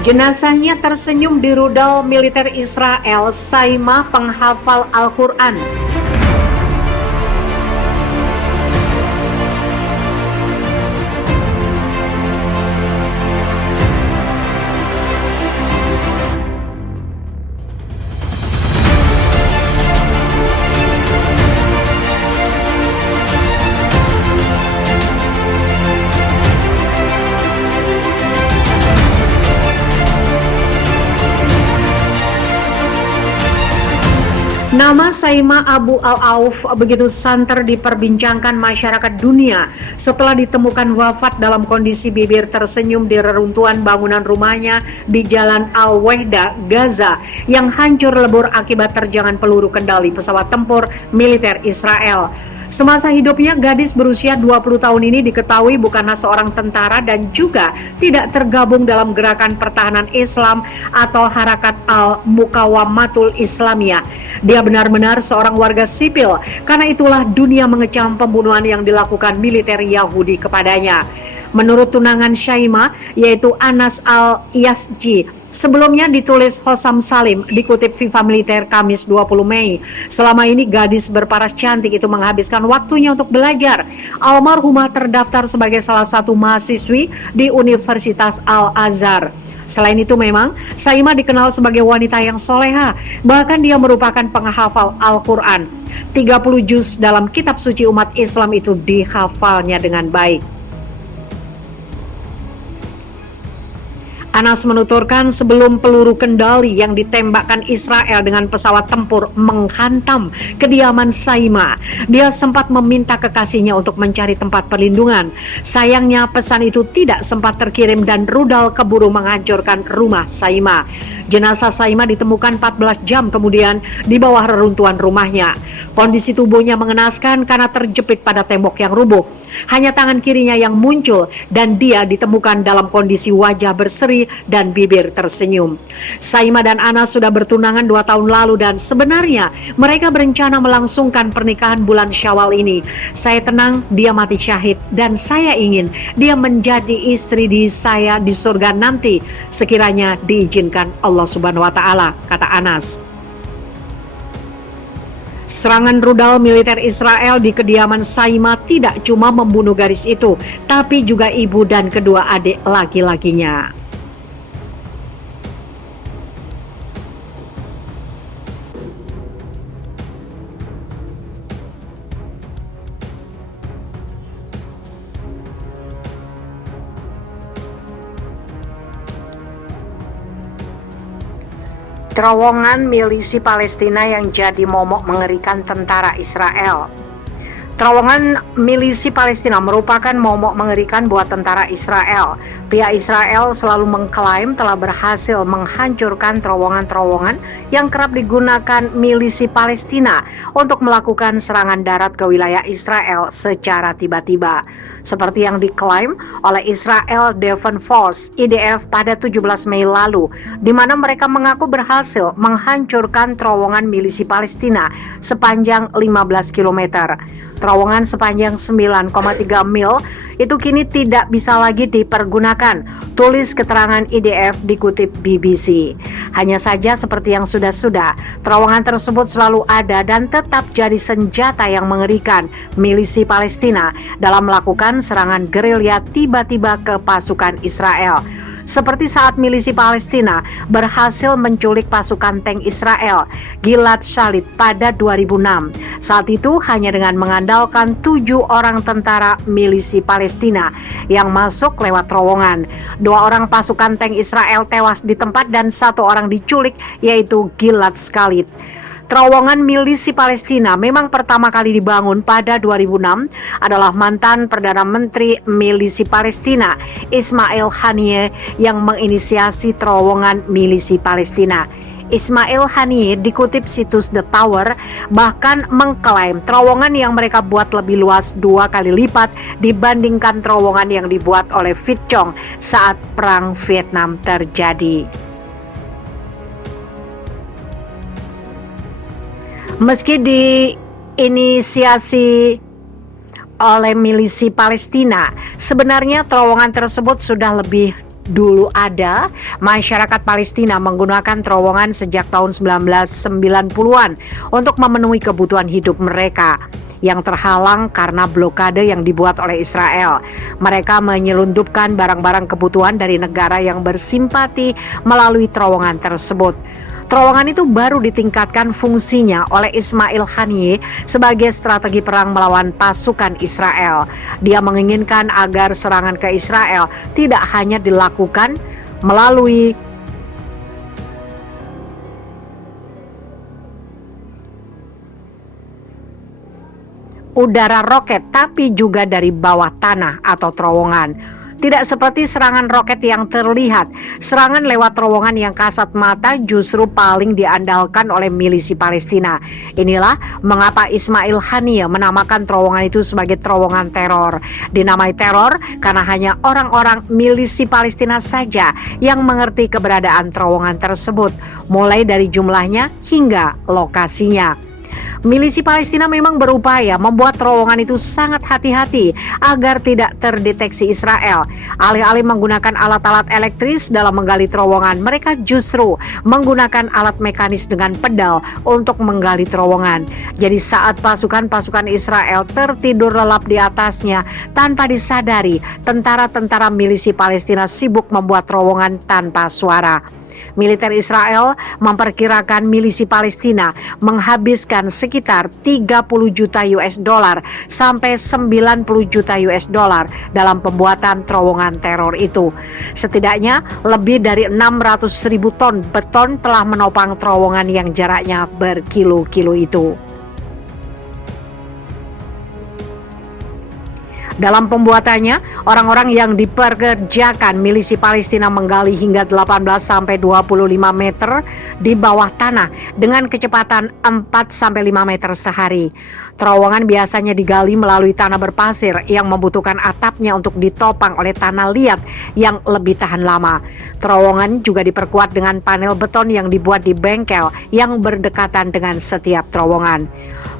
Jenazahnya tersenyum di rudal militer Israel, Saima penghafal Al-Quran. Nama Saima Abu Al-Auf begitu santer diperbincangkan masyarakat dunia setelah ditemukan wafat dalam kondisi bibir tersenyum di reruntuhan bangunan rumahnya di Jalan Al-Wehda, Gaza yang hancur lebur akibat terjangan peluru kendali pesawat tempur militer Israel. Semasa hidupnya, gadis berusia 20 tahun ini diketahui bukanlah seorang tentara dan juga tidak tergabung dalam gerakan pertahanan Islam atau Harakat Al-Muqawamatul Islamiyah. Dia benar-benar seorang warga sipil, karena itulah dunia mengecam pembunuhan yang dilakukan militer Yahudi kepadanya. Menurut tunangan Saima, yaitu Anas Al-Yazji, sebelumnya ditulis Hosam Salim, dikutip Viva Militer Kamis 20 Mei. Selama ini gadis berparas cantik itu menghabiskan waktunya untuk belajar. Almarhumah terdaftar sebagai salah satu mahasiswi di Universitas Al-Azhar. Selain itu memang, Saima dikenal sebagai wanita yang soleha. Bahkan dia merupakan penghafal Al-Quran. 30 juz dalam kitab suci umat Islam itu dihafalnya dengan baik. Anas menuturkan sebelum peluru kendali yang ditembakkan Israel dengan pesawat tempur menghantam kediaman Saima, dia sempat meminta kekasihnya untuk mencari tempat perlindungan. Sayangnya pesan itu tidak sempat terkirim dan rudal keburu menghancurkan rumah Saima. Jenazah Saima ditemukan 14 jam kemudian di bawah reruntuhan rumahnya. Kondisi tubuhnya mengenaskan karena terjepit pada tembok yang rubuh. Hanya tangan kirinya yang muncul dan dia ditemukan dalam kondisi wajah berseri dan bibir tersenyum. Saima dan Anas sudah bertunangan 2 tahun lalu dan sebenarnya mereka berencana melangsungkan pernikahan bulan Syawal ini. Saya tenang dia mati syahid dan saya ingin dia menjadi istri saya di surga nanti sekiranya diizinkan Allah Subhanahu wa Ta'ala, kata Anas. Serangan rudal militer Israel di kediaman Saima tidak cuma membunuh gadis itu, tapi juga ibu dan kedua adik laki-lakinya. Terowongan milisi Palestina yang jadi momok mengerikan tentara Israel. Terowongan milisi Palestina merupakan momok mengerikan buat tentara Israel. Pihak Israel selalu mengklaim telah berhasil menghancurkan terowongan-terowongan yang kerap digunakan milisi Palestina untuk melakukan serangan darat ke wilayah Israel secara tiba-tiba. Seperti yang diklaim oleh Israel Defense Force (IDF) pada 17 Mei lalu, di mana mereka mengaku berhasil menghancurkan terowongan milisi Palestina sepanjang 15 km. Terowongan sepanjang 9,3 mil itu kini tidak bisa lagi dipergunakan, tulis keterangan IDF dikutip BBC. Hanya saja seperti yang sudah-sudah, terowongan tersebut selalu ada dan tetap jadi senjata yang mengerikan milisi Palestina dalam melakukan serangan gerilya tiba-tiba ke pasukan Israel. Seperti saat milisi Palestina berhasil menculik pasukan tank Israel, Gilad Shalit pada 2006. Saat itu hanya dengan mengandalkan 7 orang tentara milisi Palestina yang masuk lewat terowongan. 2 orang pasukan tank Israel tewas di tempat dan 1 orang diculik, yaitu Gilad Shalit. Terowongan milisi Palestina memang pertama kali dibangun pada 2006 adalah mantan Perdana Menteri milisi Palestina Ismail Haniyeh yang menginisiasi terowongan milisi Palestina. Ismail Haniyeh dikutip situs The Tower bahkan mengklaim terowongan yang mereka buat lebih luas 2 kali lipat dibandingkan terowongan yang dibuat oleh Viet Cong saat Perang Vietnam terjadi. Meski diinisiasi oleh milisi Palestina, sebenarnya terowongan tersebut sudah lebih Dulu ada, masyarakat Palestina menggunakan terowongan sejak tahun 1990-an untuk memenuhi kebutuhan hidup mereka yang terhalang karena blokade yang dibuat oleh Israel. Mereka menyelundupkan barang-barang kebutuhan dari negara yang bersimpati melalui terowongan tersebut. Terowongan itu baru ditingkatkan fungsinya oleh Ismail Haniyeh sebagai strategi perang melawan pasukan Israel. Dia menginginkan agar serangan ke Israel tidak hanya dilakukan melalui udara roket, tapi juga dari bawah tanah atau terowongan. Tidak seperti serangan roket yang terlihat, serangan lewat terowongan yang kasat mata justru paling diandalkan oleh milisi Palestina. Inilah mengapa Ismail Haniyeh menamakan terowongan itu sebagai terowongan teror. Dinamai teror karena hanya orang-orang milisi Palestina saja yang mengerti keberadaan terowongan tersebut, mulai dari jumlahnya hingga lokasinya. Milisi Palestina memang berupaya membuat terowongan itu sangat hati-hati agar tidak terdeteksi Israel. Alih-alih menggunakan alat-alat elektris dalam menggali terowongan, mereka justru menggunakan alat mekanis dengan pedal untuk menggali terowongan. Jadi saat pasukan-pasukan Israel tertidur lelap di atasnya, tanpa disadari, tentara-tentara milisi Palestina sibuk membuat terowongan tanpa suara. Militer Israel memperkirakan milisi Palestina menghabiskan sekitar 30 juta US dollar sampai 90 juta US dollar dalam pembuatan terowongan teror itu. Setidaknya lebih dari 600.000 ton beton telah menopang terowongan yang jaraknya berkilo-kilo itu. Dalam pembuatannya, orang-orang yang dipekerjakan milisi Palestina menggali hingga 18-25 meter di bawah tanah dengan kecepatan 4-5 meter sehari. Terowongan biasanya digali melalui tanah berpasir yang membutuhkan atapnya untuk ditopang oleh tanah liat yang lebih tahan lama. Terowongan juga diperkuat dengan panel beton yang dibuat di bengkel yang berdekatan dengan setiap terowongan.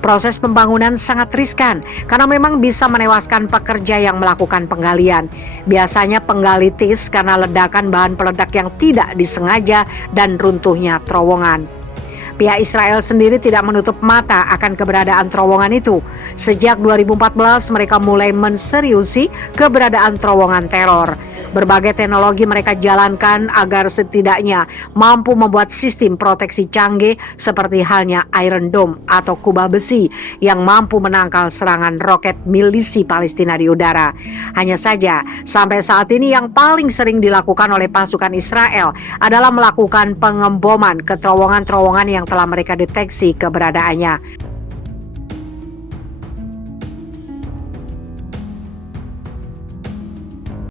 Proses pembangunan sangat riskan karena memang bisa menewaskan pekerja yang melakukan penggalian. Biasanya penggali tis karena ledakan bahan peledak yang tidak disengaja dan runtuhnya terowongan. Pihak Israel sendiri tidak menutup mata akan keberadaan terowongan itu. Sejak 2014 mereka mulai menseriusi keberadaan terowongan teror. Berbagai teknologi mereka jalankan agar setidaknya mampu membuat sistem proteksi canggih seperti halnya Iron Dome atau kubah besi yang mampu menangkal serangan roket milisi Palestina di udara. Hanya saja, sampai saat ini yang paling sering dilakukan oleh pasukan Israel adalah melakukan pengemboman ke terowongan-terowongan yang telah mereka deteksi keberadaannya.